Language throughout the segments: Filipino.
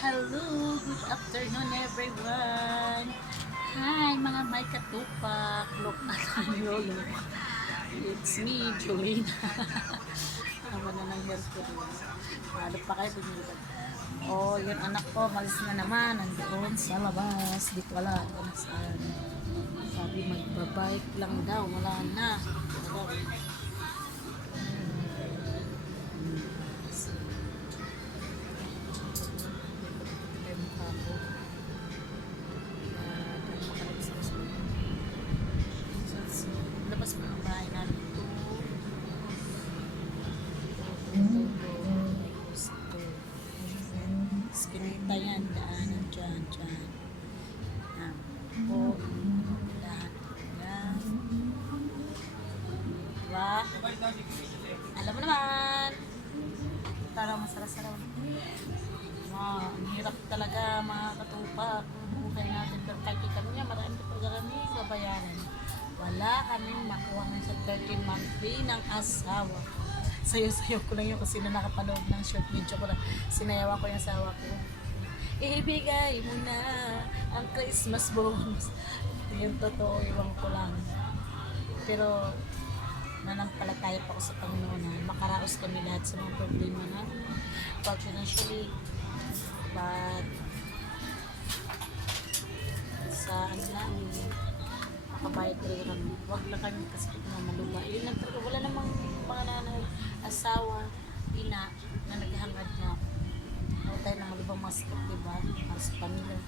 Hello, good afternoon everyone. Hi mga may katupak. Look at ang lolo. It's me, Jolina. Ang na ng hair ko doon. Ano pa kayo bumili? Oh, yung anak ko, malis na naman. Nandoon sa labas. Dito wala. Kung saan. Sabi magbabike lang daw. Wala na. Labas mo ang bahay namin ito. Skinita yan, daanan dyan. Po, lahat yan. Diba? Alam mo naman. Parang masarap-sarap. Ang hirap talaga mga katupak. Buhay natin. Pero kahit kami niya, marami kami babayaran. Wala kaming makuha ngayon sa 13-month pay ng asawa. Sayo-sayo ko lang yun kasi na nakapanood ng short video ko lang. Sinayawan ko yung asawa ko. Ibigay mo na ang Christmas bonus. Yung totoo, iwan ko lang. Pero nanampalataya pa ako sa Panginoon na makaraos kami lahat sa mga problema na pag financially, but sa ano lang, makabayad rin kami. Huwag lang kami kasi mga maluba. Yun lang talaga. Wala namang mga nanay, asawa, ina na naghangad na huwag tayo na malubang mga sakit, diba? Para sa pamilya.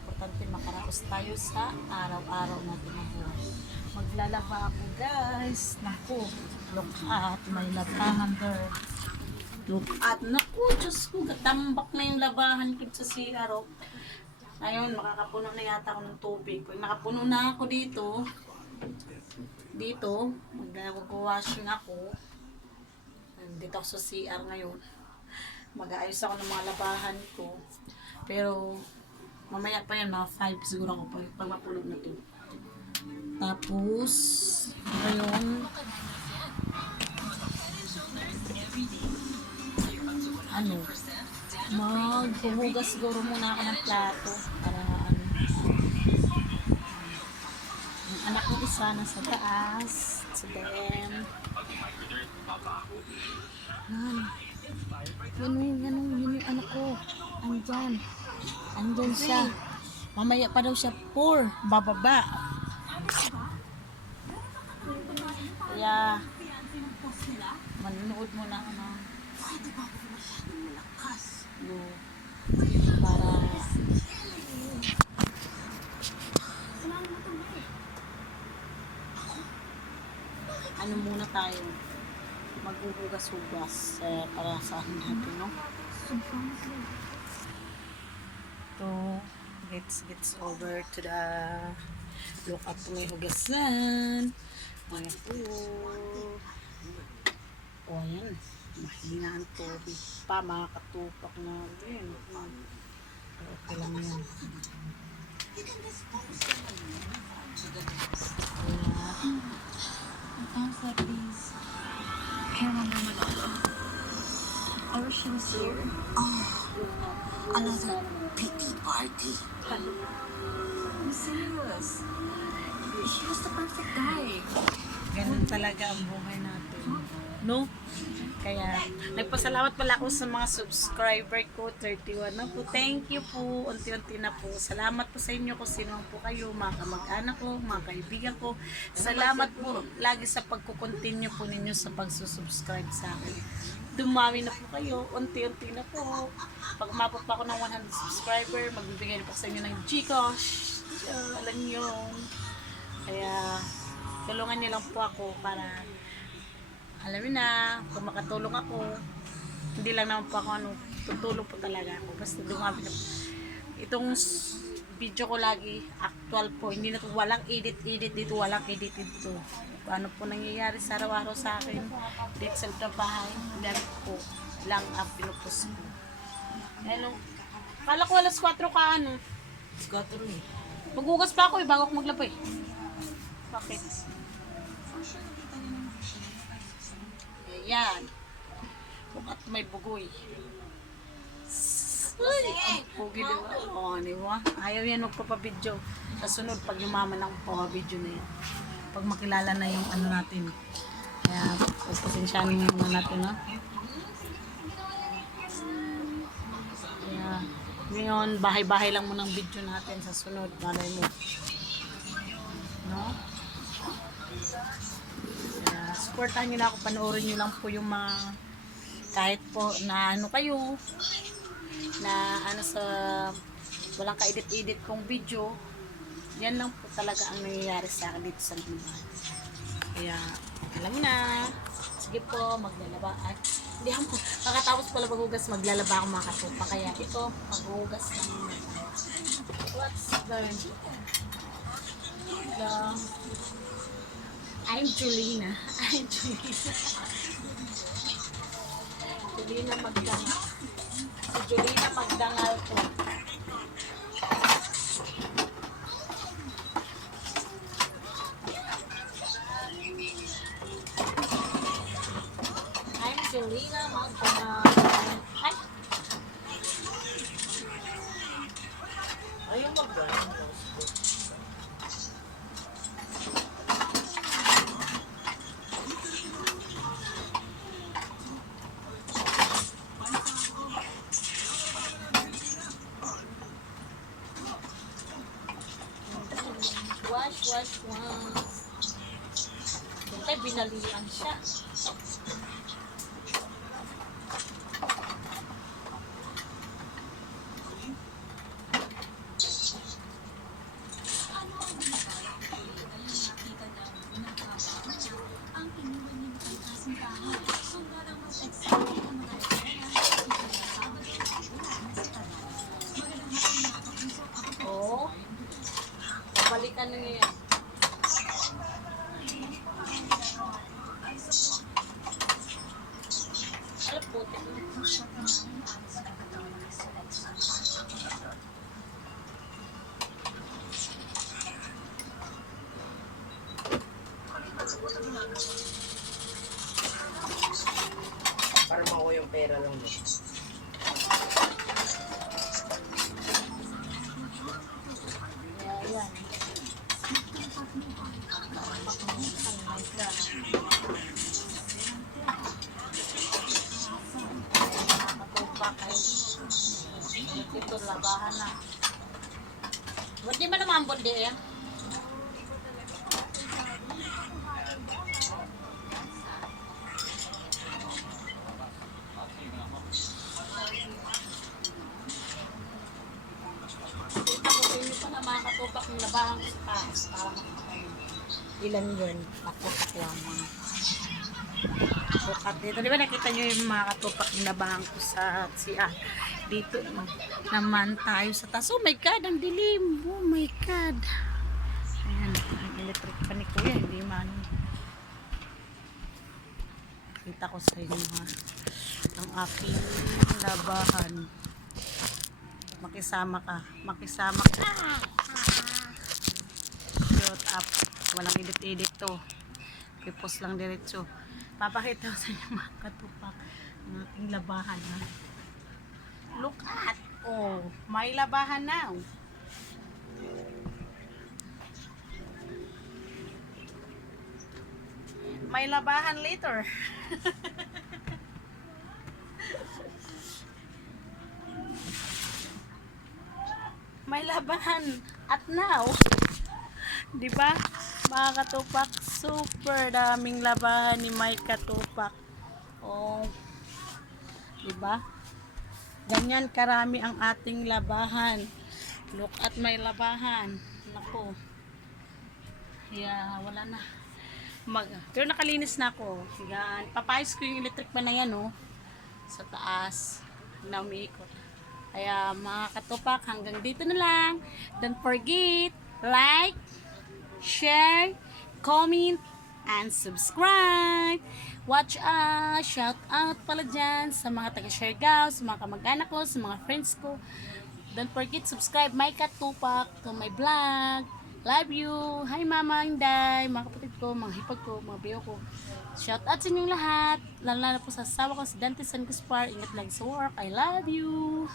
Importante makaraos tayo sa araw-araw natin na buhay. Maglalaba ako, guys. Naku, look at may labahan there. Look at, naku, Diyos ko, gatambak na yung labahan ko sa CR. Ngayon, makakapuno na yata ako ng tubig. Pag nakapuno na ako dito, mag-washing ako. Dito ako sa CR ngayon. Mag-aayos ako ng mga labahan ko. Pero, mamaya pa yan, mga 5 siguro ako pag mapulog na ito. Tapos, ngayon, maghuhugas siguro muna ako ng plato para yung anak ko isa nasa taas, so then yun yung anak ko andyan siya, mamaya pa daw siya bababa, kaya manonood muna ako ng para ano muna tayo, maghuhugas-hugas para sa akin natin, no? So, gets over to the look up po may hugasan. Ayan, mahina ang tubig pa, mga katupak na rin. Okay lang yan. Answer please. Cameron Manolo. Ocean's here. Another pity party. I'm serious. She was the perfect guy. Ganun talaga ang buhay natin, no? Kaya nagpasalamat pala ako sa mga subscriber ko, 31 na po. Thank you po, unti-unti na po. Salamat po sa inyo kung sino po kayo, mga kamag-anak ko, mga kaibigan ko. Salamat po lagi sa pagkukontinue po ninyo sa pagsusubscribe sa akin. Dumami na po kayo, unti-unti na po. Pag umabot pa ako ng 100 subscriber, magbibigay na po sa inyo ng Gcash. Alam nyo. Kaya tulungan niyo lang po ako para alam niyo na, kung makatulong ako, hindi lang naman po ako tutulong po talaga ako. Basta dumami na po. Itong video ko lagi, actual po. Hindi na po, walang edit dito, walang edit dito. Ano po nangyayari sa araw-araw sa akin, dito sa trabahay, ganit po lang ang pinupost ko. Hello. Kala ko alas 4 ka Let's go through it. Maghugas pa ako bago ako maglaba Bakit? Ayan. At may bugoy. Uy! Pogi di ba? Oo, di ba? Ayaw yan magpapabidyo. Sa sunod, pag yumaman ang pagpapabidyo na yan. Pag makilala na yung ano natin. Kaya, pasensyahan mo muna natin, no? Kaya, ngayon, bahay-bahay lang muna ang video natin sa sunod. Malay mo. No? Kaya, supportahan nyo na ako. Panoorin nyo lang po yung mga kahit po na ano kayo na ano sa walang ka-edit-edit kong video, yan lang po talaga ang nangyayari sa akin dito sa lugar. Kaya alam mo na, sige po, maglalaba ay hindi ako, pagkatapos pala maghugas maglalaba ako mga katupa, kaya ito maghugas lang muna. What's the I'm Julina. I'm Julina. Julina Magdangal. Si Julina Magdangal po. I'm Julina Magdangal. Ay! Ayaw mag-gano'n. Wash. Siyempre, binalian siya. Oo. Babalikan na ngayon. Alam po, Para makuha yung pera lang mo. yan. Ito, labahan na. Ba't di ba naman bondi eh? Hindi pa na makatupak yung labahan ko sa taas para makakain. Ilan yun? Takutak lamang. Tukat dito. Di ba nakita nyo yung mga katupak yung labahan ko sa siya? Dito naman tayo sa taas. Oh my God, ang dilim. Oh my God. Ayan, ang electric pa ni Kuya. Hindi man. Kita ko sa inyo ha. Ang aking labahan. Makisama ka. Makisama ka. Shut up. Walang edit-edit to. Pipos lang diretso. Papakita ko sa inyo mga katupak. Ang aking labahan ha. Look at. Oh, may labahan na. May labahan later. May labahan at now. 'Di ba? Mga katupak, super daming labahan ni Mike Katupak. Oh. 'Di ba? Ganyan karami ang ating labahan. Look at my labahan. Nako. Yeah, wala na. Pero nakalinis na ako. Yan. Papayos ko yung electric pan na yan, oh. Sa taas. Na umiikot. Kaya mga katupak, hanggang dito na lang. Don't forget, like, share, comment, and subscribe. Watch us. Shout out pala dyan sa mga taga-Siargao, sa mga kamag-anak ko, sa mga friends ko. Don't forget, subscribe my Katupak to my vlog. Love you. Hi Mama Inday, mga kapatid ko, mga hipag ko, mga biyo ko. Shout out sa inyong lahat. Lalo na po sa asawa ko, si Dante San Gaspar. Ingat lang sa work. I love you.